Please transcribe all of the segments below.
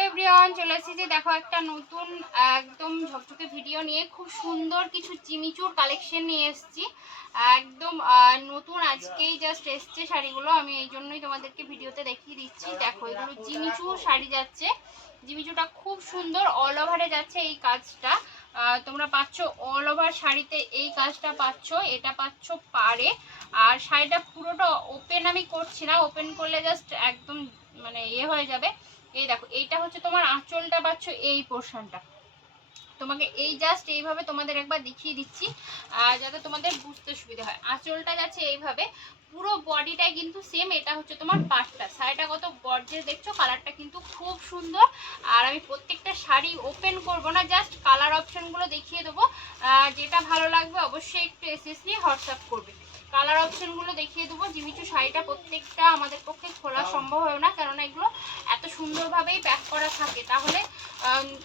Everyone, চলে এসেছি দেখো একটা নতুন একদম ঝকঝকে ভিডিও নিয়ে। খুব সুন্দর কিছু জিমিচুর কালেকশন নিয়ে এসেছি একদম নতুন, আজকেই জাস্ট এসছে শাড়িগুলো। আমি এই জন্যই তোমাদেরকে ভিডিওতে দেখিয়ে দিচ্ছি। দেখো এগুলো জিমিচুর শাড়ি যাচ্ছে, জিমিচুটা খুব সুন্দর, অল ওভারে যাচ্ছে এই কাজটা। তোমরা পাচ্ছ অল ওভার শাড়িতে এই কাজটা পাচ্ছ, এটা পাচ্ছ পাড়ে। আর শাড়িটা পুরোটা ওপেন আমি করছি না, ওপেন করলে জাস্ট একদম মানে হয়ে যাবে। এই দেখো এইটা হচ্ছে তোমার আঁচলটা পাচ্ছ, এই পোর্শনটা তোমাকে এই জাস্ট এইভাবে তোমাদের একবার দেখিয়ে দিচ্ছি যাতে তোমাদের বুঝতে সুবিধা হয়। আঁচলটা যাচ্ছে এইভাবে, পুরো বডিটাই কিন্তু সেম। এটা হচ্ছে তোমার পাটটা, শাড়িটা কত গর্জিয়াস দেখছো, কালারটা কিন্তু খুব সুন্দর। আর আমি প্রত্যেকটা শাড়ি ওপেন করব না, জাস্ট কালার অপশনগুলো দেখিয়ে দেবো। যেটা ভালো লাগবে অবশ্যই একটু এসএস নিয়ে হোয়াটসঅ্যাপ করবে। কালার অপশনগুলো দেখিয়ে দেবো। জিমিচু শাড়িটা প্রত্যেকটা আমাদের পক্ষে খোলা সম্ভব হয় না, কেননা এগুলো এত সুন্দরভাবেই প্যাক করা থাকে। তাহলে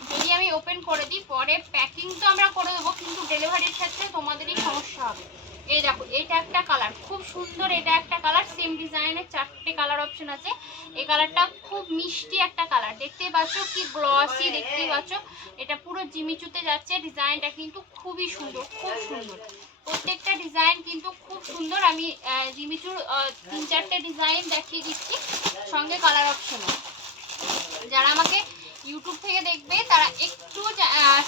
যদি আমি ওপেন করে দিই, পরে প্যাকিং তো আমরা করে দেবো, কিন্তু ডেলিভারির ক্ষেত্রে তোমাদেরই সমস্যা হবে। এই দেখো এটা একটা কালার খুব সুন্দর, এটা একটা কালার, সেম ডিজাইনের 4টে কালার অপশন আছে। এই কালারটা খুব মিষ্টি একটা কালার, দেখতেই পাচ্ছ কি গ্লসি, দেখতেই পাচ্ছ। এটা পুরো জিমিচুতে যাচ্ছে, ডিজাইনটা কিন্তু খুবই সুন্দর, খুব সুন্দর। প্রত্যেকটা ডিজাইন কিন্তু খুব সুন্দর। আমি জিমিচুর 3-4টে ডিজাইন দেখিয়ে দিচ্ছি, সঙ্গে কালার অপশনও। যারা আমাকে ইউটিউব থেকে দেখবে তারা একটু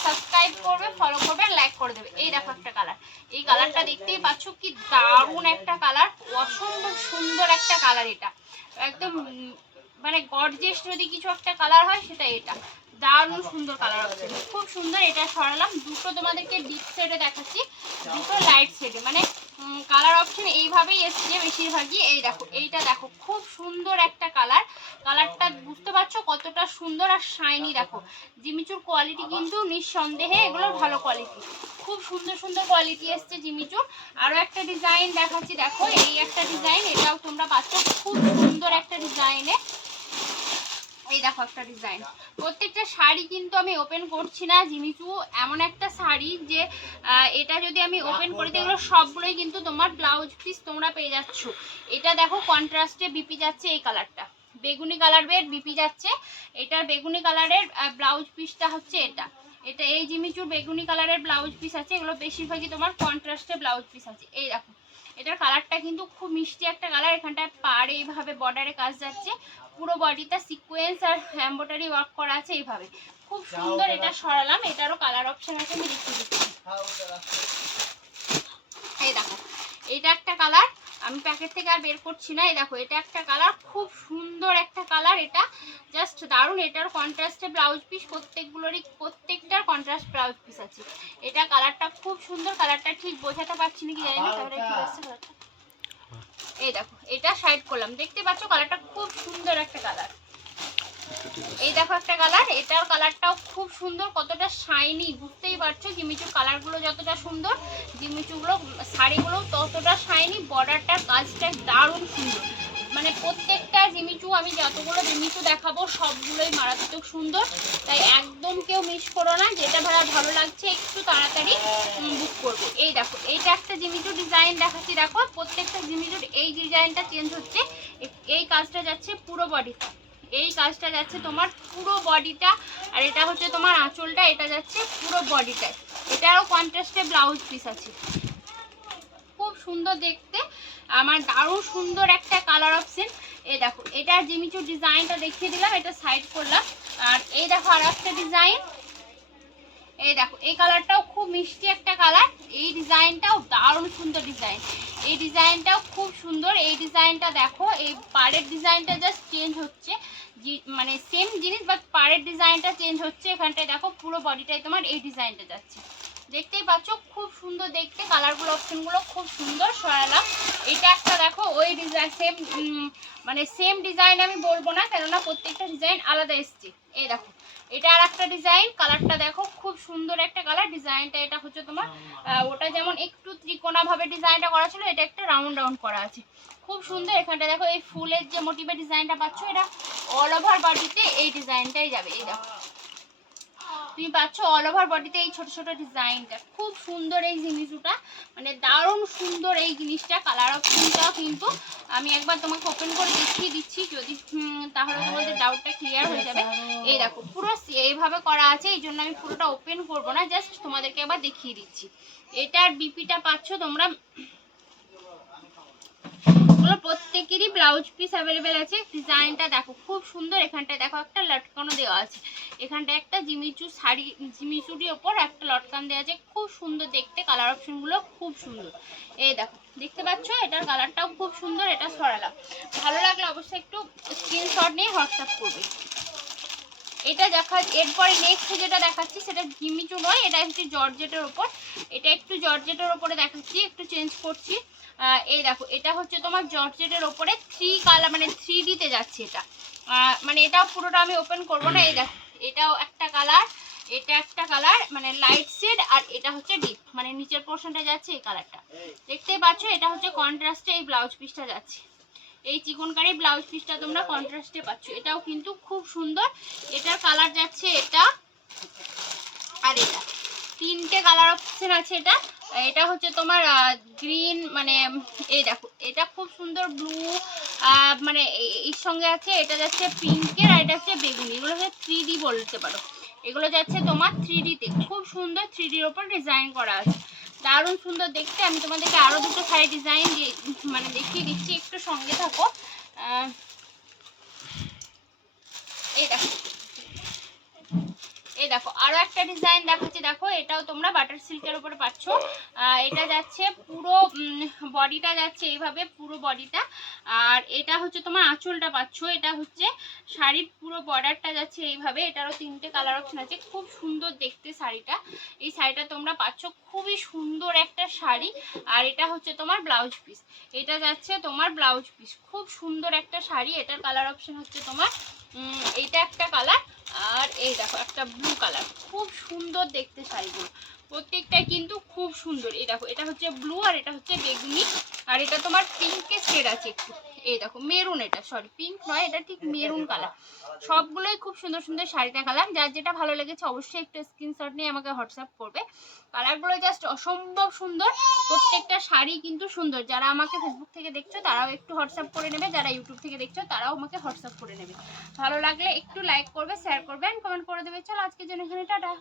সাবস্ক্রাইব করবে, ফলো করবে, লাইক করে দেবে। এই দেখো একটা কালার, এই কালারটা দেখতেই পাচ্ছ কি দারুণ একটা কালার, অসম্ভব সুন্দর একটা কালার। এটা একদম মানে গর্জিয়াস যদি কিছু একটা কালার হয় সেটা এটা, দারুণ সুন্দর কালার হচ্ছে, খুব সুন্দর। এটা সরালাম, দুটো তোমাদেরকে ডিপ শেডে দেখাচ্ছি, দুটো লাইট শেডে, মানে কালার অপশন এইভাবেই এসছে বেশিরভাগই। এই দেখো এইটা দেখো খুব সুন্দর একটা কালার, কালারটা বুঝতে পারছো কতটা সুন্দর আর শাইনি। দেখো জিমিচুর কোয়ালিটি কিন্তু নিঃসন্দেহে এগুলো ভালো কোয়ালিটি, খুব সুন্দর সুন্দর কোয়ালিটি এসছে জিমিচুর। আরও একটা ডিজাইন দেখাচ্ছি, দেখো এই একটা ডিজাইন, এটাও তোমরা পাচ্ছ খুব সুন্দর একটা ডিজাইনে। এই দেখো একটা ডিজাইন, প্রত্যেকটা শাড়ি কিন্তু আমি ওপেন করছি না। জিমিচু এমন একটা শাড়ি যে এটা যদি আমি ওপেন করি, এগুলো সবগুলোই কিন্তু তোমার ব্লাউজ পিস তোমরা পেয়ে যাচ্ছ। এটা দেখো কন্ট্রাস্টে বিপি যাচ্ছে, এই কালারটা বেগুনি কালারের বিপি যাচ্ছে, এটার বেগুনি কালারের ব্লাউজ পিসটা হচ্ছে এটা। এটা এই জিমিচুর বেগুনি কালারের ব্লাউজ পিস আছে, এগুলো বেশিরভাগই তোমার কন্ট্রাস্টে ব্লাউজ পিস আছে। এই দেখো এটার কালারটা কিন্তু খুব মিষ্টি একটা কালার, এখানটায় পাড়ে এইভাবে বর্ডারে কাজ যাচ্ছে, পুরো বডিটা সিকোয়েন্স আর এমব্রয়ডারি ওয়ার্ক করা আছে এইভাবে, খুব সুন্দর। এটা সরালাম, এটারও কালার অপশন আছে, আমি দেখিয়ে দিচ্ছি। এই দেখো এটা একটা কালার, আমি প্যাকেট থেকে আর বের করছি না। এই দেখো এটা একটা কালার, খুব সুন্দর একটা কালার, এটা জাস্ট দারুণ। এটার কন্ট্রাস্টে ব্লাউজ পিস, প্রত্যেকটার কন্ট্রাস্ট ব্লাউজ পিস আছে। এটা কালারটা খুব সুন্দর, কালারটা ঠিক বোঝাতে পারছি না কি জানি না, তাহলে ঠিক আছে কালারটা। এই দেখো এটা সাইড করলাম, দেখতে পাচ্ছ কালারটা খুব সুন্দর একটা কালার। এই দেখো একটা কালার, এটার কালারটাও খুব সুন্দর, কতটা শাইনি বুঝতেই পারছো। জিমিচুর কালারগুলো যতটা সুন্দর, জিমিচুগুলো শাড়িগুলো ততটা শাইনি, বর্ডারটার কাজটা দারুণ সুন্দর। মানে প্রত্যেকটা জিমিচু, আমি যতগুলো জিমিচু দেখাবো সবগুলোই মারাত্মক সুন্দর, তাই একদম কেউ মিস করো না। যেটা ভালো লাগছে একটু তাড়াতাড়ি বুক করবে। এই দেখো এইটা একটা জিমিচু ডিজাইন দেখাচ্ছি, দেখো প্রত্যেকটা জিমিচুর এই ডিজাইনটা চেঞ্জ হচ্ছে, এই কাজটা যাচ্ছে পুরো বডিতে, এই কাজটা যাচ্ছে তোমার পুরো বডিটা, আর এটা হচ্ছে তোমার আঁচলটা, এটা যাচ্ছে পুরো বডিটায়। এটারও কন্ট্রাস্টে ব্লাউজ পিস আছে, খুব সুন্দর দেখতে, আমার দারুণ সুন্দর একটা কালার অপশন। এই দেখো এটার জিমিচুর ডিজাইনটা দেখিয়ে দিলাম, এটা সাইড করলাম। আর এই দেখো আর একটা ডিজাইন, এই দেখো এই কালারটাও খুব মিষ্টি একটা কালার, এই ডিজাইনটাও দারুণ সুন্দর ডিজাইন, এই ডিজাইনটাও খুব সুন্দর। এই ডিজাইনটা দেখো, এই পাড়ের ডিজাইনটা জাস্ট চেঞ্জ হচ্ছে, মানে সেম জিনিস বাট পাড়ের ডিজাইনটা চেঞ্জ হচ্ছে। এখানটায় দেখো পুরো বডিটাই তোমার এই ডিজাইনটা যাচ্ছে, দেখতেই পাচ্ছ খুব সুন্দর দেখতে, কালারগুলো অপশনগুলো খুব সুন্দর। সরালাম, এটা একটা দেখো ওই ডিজাইন সেম, মানে সেম ডিজাইন আমি বলবো না, কেননা প্রত্যেকটা ডিজাইন আলাদা এসছে। এই দেখো এটা আর একটা ডিজাইন, কালারটা দেখো খুব সুন্দর একটা কালার। ডিজাইনটা এটা হচ্ছে তোমার ওটা যেমন একটু ত্রিকোণা ভাবে ডিজাইনটা করা ছিল, এটা একটা রাউন্ড করা আছে, খুব সুন্দর। এখানটা দেখো এই ফুলের যে মোটিভের ডিজাইনটা পাচ্ছ, এটা অল ওভার বডিতে এই ডিজাইনটাই যাবে। এই দেখো তুমি পাচ্ছ অল ওভার বডিতে এই ছোট ছোট ডিজাইনটা, খুব সুন্দর এই জিনিসটা, মানে দারুণ সুন্দর এই জিনিসটা। কালার অপশনটাও কিন্তু আমি একবার তোমাকে ওপেন করে দেখিয়ে দিচ্ছি, যদি তাহলে তোমাদের ডাউটটা ক্লিয়ার হয়ে যাবে। এই দেখো পুরো এইভাবে করা আছে, এই জন্য আমি পুরোটা ওপেন করব না, জাস্ট তোমাদেরকে আবার দেখিয়ে দিচ্ছি। এটার বিপিটা পাচ্ছ তোমরা, প্রত্যেকেরই ব্লাউজ পিস অ্যাভেলেবেল আছে। ডিজাইনটা দেখো খুব সুন্দর, এখানটায় দেখো একটা লটকানো দেওয়া আছে, এখানটায় একটা জিমিচু শাড়ি জিমিচুরির ওপর একটা লটকান দেওয়া আছে, খুব সুন্দর দেখতে। কালার অপশনগুলো খুব সুন্দর, এই দেখো দেখতে পাচ্ছ, এটার কালারটাও খুব সুন্দর। এটা সরালাম, ভালো লাগলে অবশ্যই একটু স্ক্রিনশট নিয়ে হোয়াটসঅ্যাপ করবে। এটা দেখা, এরপরে নেক্সট যেটা দেখাচ্ছি সেটা জিমিচু নয়, এটা হচ্ছে জর্জেটের ওপর। এটা একটু জর্জেটের ওপরে দেখাচ্ছি, একটু চেঞ্জ করছি। এই দেখো এটা হচ্ছে তোমার জর্জেটের ওপরে 3 কালার, মানে 3D-তে যাচ্ছে এটা। মানে এটা পুরোটা আমি ওপেন করব না। এই দেখো এটাও একটা কালার, এটা একটা কালার, মানে লাইট শেড, আর এটা হচ্ছে ডিপ, মানে নিচের পোর্শনটা যাচ্ছে এই কালারটা, দেখতেই পাচ্ছ। এটা হচ্ছে কন্ট্রাস্টে এই ব্লাউজ পিসটা যাচ্ছে, এই চিকনকারি ব্লাউজ পিসটা তোমরা কন্ট্রাস্টে পাচ্ছ। এটাও কিন্তু খুব সুন্দর। এটার কালার যাচ্ছে এটা আর এটা, 3টে কালার অপশন আছে। এটা এটা হচ্ছে তোমার গ্রিন, মানে এই দেখো এটা খুব সুন্দর ব্লু, মানে এর সঙ্গে আছে। এটা যাচ্ছে পিঙ্কের, আর এটা হচ্ছে বেগুনি। এগুলো হচ্ছে 3D বলতে পারো, এগুলো যাচ্ছে তোমার 3D-তে, খুব সুন্দর 3D-র ওপর ডিজাইন করা আছে, দারুণ সুন্দর দেখতে। আমি তোমাদেরকে আরও দুটো শাড়ি ডিজাইন মানে দেখিয়ে দিচ্ছি, একটু সঙ্গে থাকো। এই দেখো, এই দেখো আরো একটা ডিজাইন দেখাচ্ছি, দেখো এটাও তোমরা বাটার সিল্কের উপরে পাচ্ছ। এটা যাচ্ছে পুরো বডিটা যাচ্ছে এইভাবে, পুরো বডিটা। আর এটা হচ্ছে তোমার আঁচলটা পাচ্ছ, এটা হচ্ছে শাড়ির পুরো বর্ডারটা যাচ্ছে এইভাবে। এটারও 3টে কালার অপশন আছে, খুব সুন্দর দেখতে শাড়িটা। এই শাড়িটা তোমরা পাচ্ছ, খুবই সুন্দর একটা শাড়ি। আর এটা হচ্ছে তোমার ব্লাউজ পিস, এটা যাচ্ছে তোমার ব্লাউজ পিস, খুব সুন্দর একটা শাড়ি। এটার কালার অপশন হচ্ছে তোমার এইটা একটা কালার, আর এই দেখো একটা ব্লু কালার, খুব সুন্দর দেখতে শাড়িগুলো প্রত্যেকটাই কিন্তু খুব সুন্দর। এই দেখো এটা হচ্ছে ব্লু, আর এটা হচ্ছে বেগুনি, আর এটা তোমার পিঙ্কের শেড আছে একটু। এই দেখো মেরুন, এটা সরি পিঙ্ক নয়, এটা ঠিক মেরুন কালার। সবগুলোই খুব সুন্দর সুন্দর শাড়ি দেখালাম, যার যেটা ভালো লেগেছে অবশ্যই একটু স্ক্রিনশট নিয়ে আমাকে হোয়াটসঅ্যাপ করবে। কালারগুলো জাস্ট অসম্ভব সুন্দর, প্রত্যেকটা শাড়ি কিন্তু সুন্দর। যারা আমাকে ফেসবুক থেকে দেখছো তারাও একটু হোয়াটসঅ্যাপ করে নেবে, যারা ইউটিউব থেকে দেখছো তারাও আমাকে হোয়াটসঅ্যাপ করে নেবে। ভালো লাগলে একটু লাইক করবে, শেয়ার করবে, কমেন্ট করে দেবে। চলো আজকের জন্য এখানে টাটা।